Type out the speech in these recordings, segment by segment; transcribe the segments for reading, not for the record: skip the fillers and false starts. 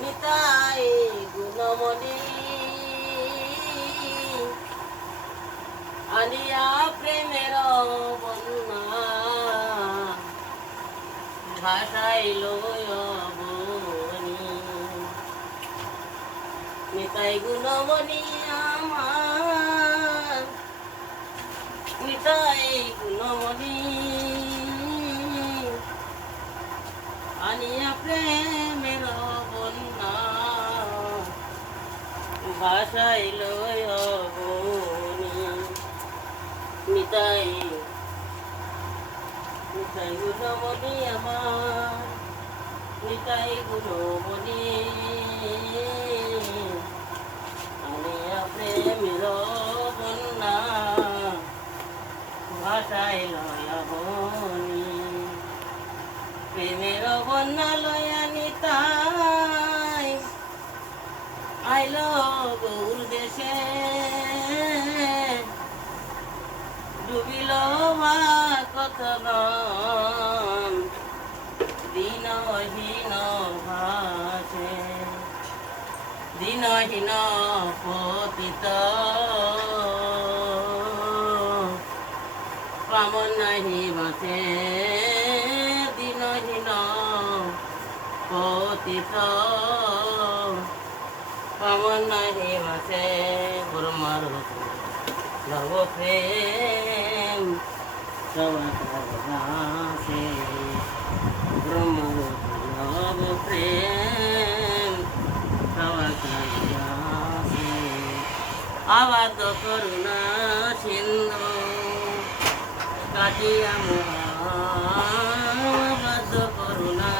নিতাই গুণমণি আনিয়া প্রেমের বন্যা ভাষাইল বনি নিতাই গুণমণি আমার নিতাই গুণমণি আনিয়া প্রেমের বন্যা ভাষাইল বনি নিতাই নিতাই গুণমণি আমার নিতাই গুণমণি আনিয়া প্রেমের বন্যা ভাষাইল বনি প্রেমের বন্যা লয়া নিতাই আইল গৌর দেশে ডুবিল মা কত দিনহীন ভাসে দিনহীন পতিত কামন নাহি বাঁচে দিনহীন পতিত কামন নাহি বাঁচে ব্রহ্মার লব প্রেম সবাসে ব্রহ্মার লব প্রেম সবাসে আবাদ করুণা সিন্ধু কাটিয়া আবাদ করুণা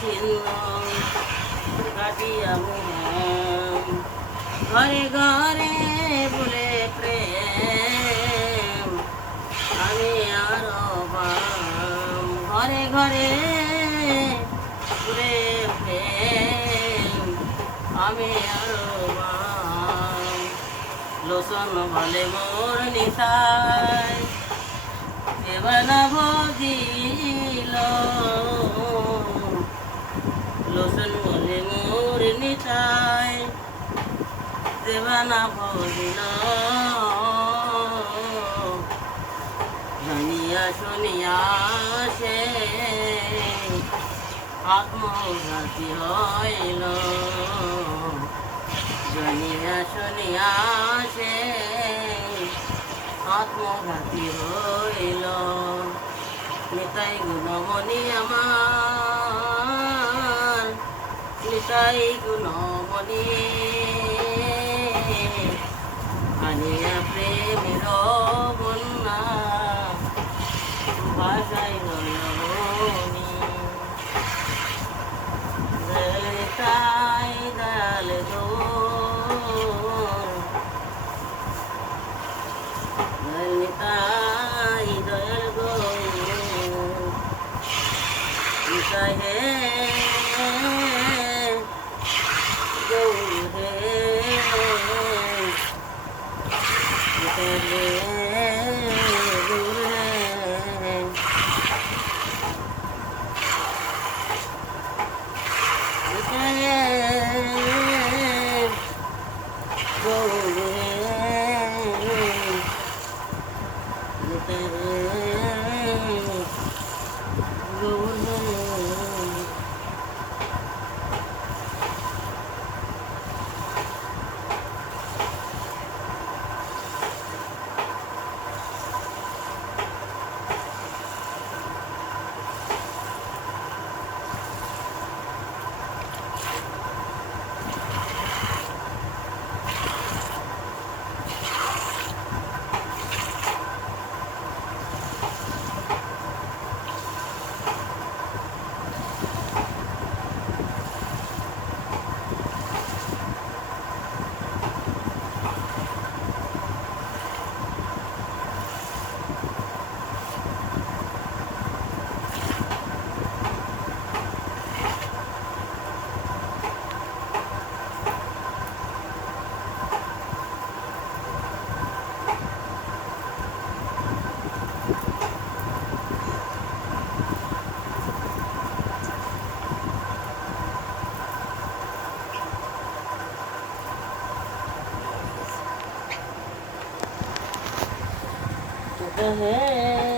সিন্ধু কাটিয়া ঘরে ঘরে বলে প্রেম আমি আরো ঘরে ঘরে বলে প্রেম আমি আরো লোচন বলে মোর নিতাই দেবানা ভজিল লোচন বলে মোর নিতাই দেবানা ভজিল জানিয়া শুনিয়া সে আত্মঘাতী হইল জানিয়া শুনিয়া সে আত্মঘাতী হইল নিতাই গুণমণি আমার নিতাই গুণমণি আনিয়া প্রেমের বন্যা ভাষাইল বনি তাই দয়াল তাই দয়াল গো হে গৌরে দয়াল হে